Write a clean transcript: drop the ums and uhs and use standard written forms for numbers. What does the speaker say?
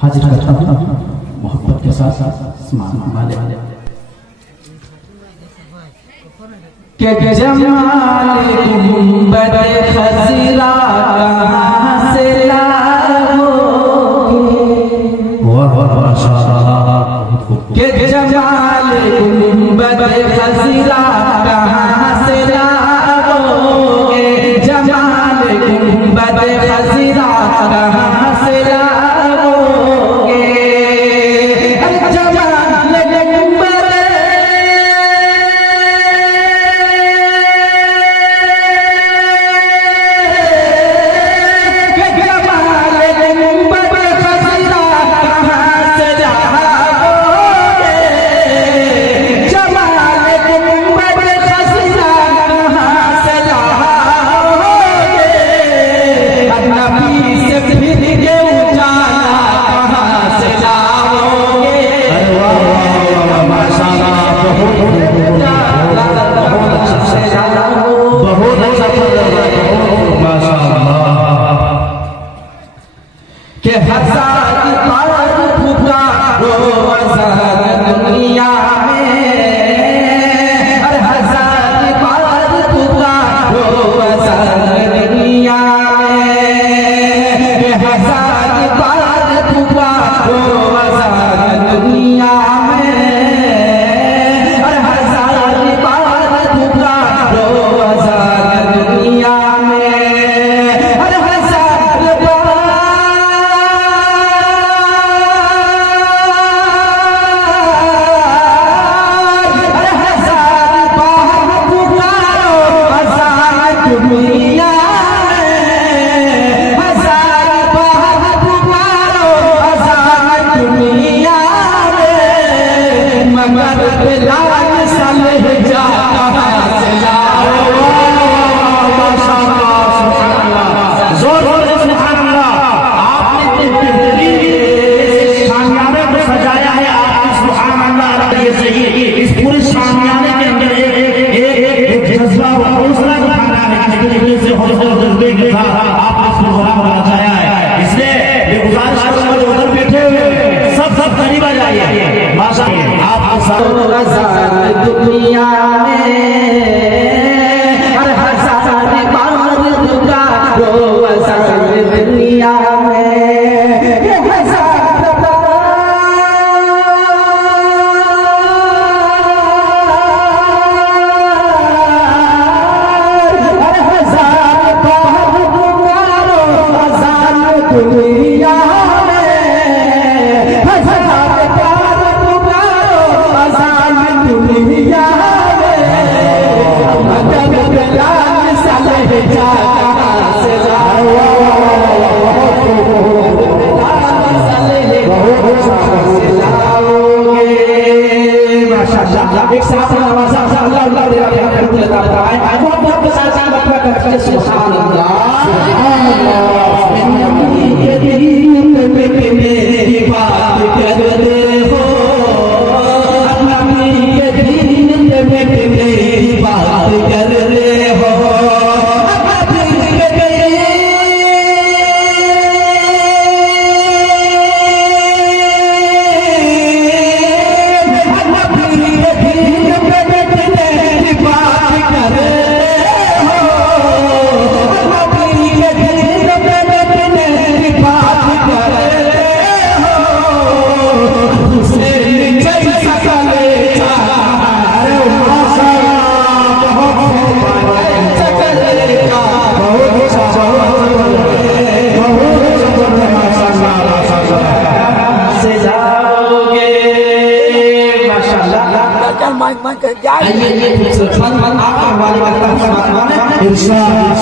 हाजिर करता हूँ मोहब्बत के साथ समान वाले के जमाल गुंबद खज़रा कहाँ से लाओगे वाह माशाअल्लाह के जमाल गुंबद खज़रा कहाँ से लाओगे जमाल गुंबद खज़रा कहाँ से लाओगे जमाल गुंबद के हजार बार पुकारो अज़ान दुनिया में हर हजार बार पुकारो अज़ान दुनिया में हजार बार पुकारो अज़ान दुनिया में हर हजार बार पुकारो अज़ान दुनिया में हर हजार दुनिया में हर हजार बार पुकारो अज़ान दुनिया में हजार बार पुकारो अज़ान दुनिया में हजार दुनिया में मदद बिलाल सलह जा कहाँ से लाओगे माशाअल्लाह एक साथ नवाज़ अल्लाह अल्लाह तेरा प्यार देता है बहुत सारा करके सुभान अल्लाह ये दीन पे मेरी बात कर दे हो मेरी बात कर रहे हो इंशाअल्लाह